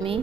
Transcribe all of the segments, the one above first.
আমি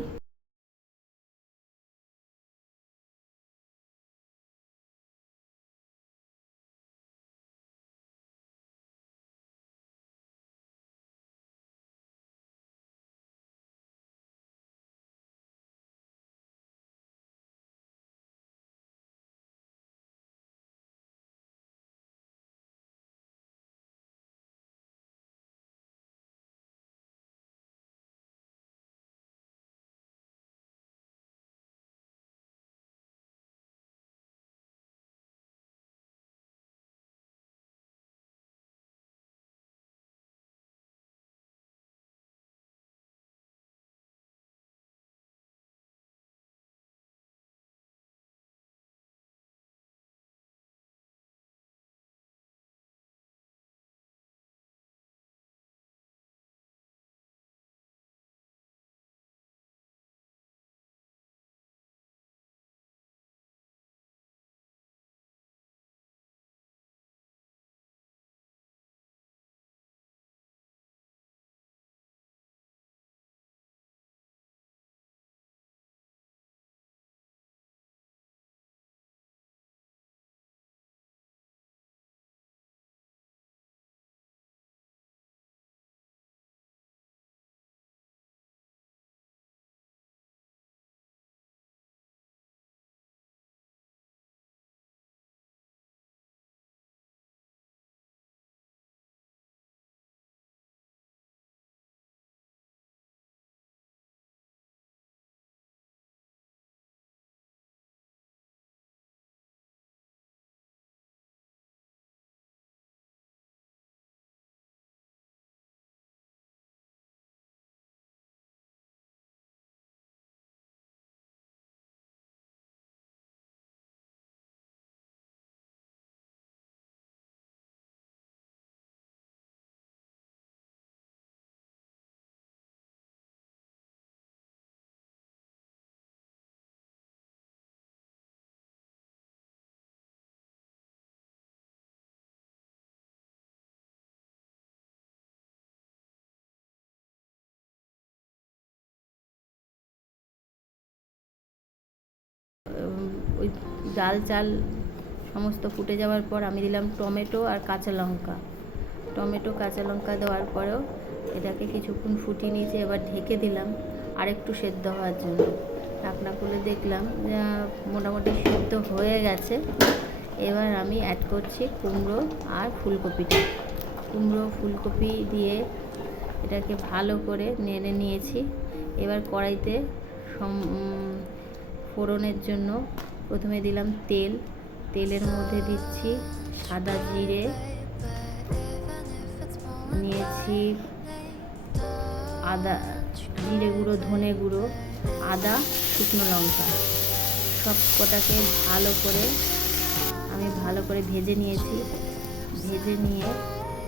ওই ডাল চাল সমস্ত ফুটে যাওয়ার পর আমি দিলাম টমেটো আর কাঁচা লঙ্কা। টমেটো কাঁচা লঙ্কা দেওয়ার পরেও এটাকে কিছুক্ষণ ফুটিয়ে নিয়েছি। এবার ঢেকে দিলাম আরেকটু সেদ্ধ হওয়ার জন্য। ঢাকনা খুলে দেখলাম মোটামুটি সেদ্ধ হয়ে গেছে। এবার আমি অ্যাড করছি কুমড়ো আর ফুলকপিটা। কুমড়ো ফুলকপি দিয়ে এটাকে ভালো করে নেড়ে নিয়েছি। এবার কড়াইতে ফোড়নের জন্য প্রথমে দিলাম তেল। তেলের মধ্যে দিচ্ছি সাদা জিরে, নিয়েছি আদা, জিরে গুঁড়ো, ধনে গুঁড়ো, আদা, শুকনো লঙ্কা, সব কটাকে ভালো করে ভেজে নিয়েছি। ভেজে নিয়ে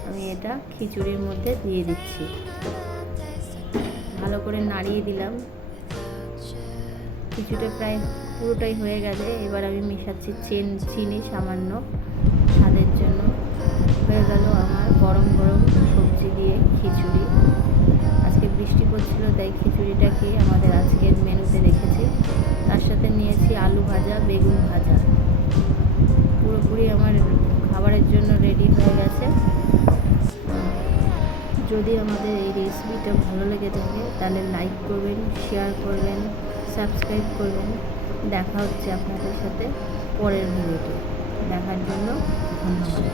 আমি এটা খিচুড়ির মধ্যে দিয়ে দিচ্ছি। ভালো করে নাড়িয়ে দিলাম। খিচুড়িটা প্রায় পুরোটাই হয়ে গেছে। এবার আমি মেশাচ্ছি চিনি সামান্য স্বাদের জন্য। হয়ে গেল আমার গরম গরম সবজি দিয়ে খিচুড়ি। আজকে বৃষ্টি পড়ছিল, তাই খিচুড়িটাকে আমাদের আজকের মেনুতে রেখেছি। তার সাথে নিয়েছি আলু ভাজা, বেগুন ভাজা। পুরোপুরি আমার খাবারের জন্য রেডি হয়ে গেছে। যদি আমাদের এই রেসিপিটা ভালো লেগে থাকে তাহলে লাইক করবেন, শেয়ার করবেন, সাবস্ক্রাইব করবেন। দেখা হচ্ছে আপনাদের সাথে পরের ভিডিওতে। দেখার জন্য ধন্যবাদ।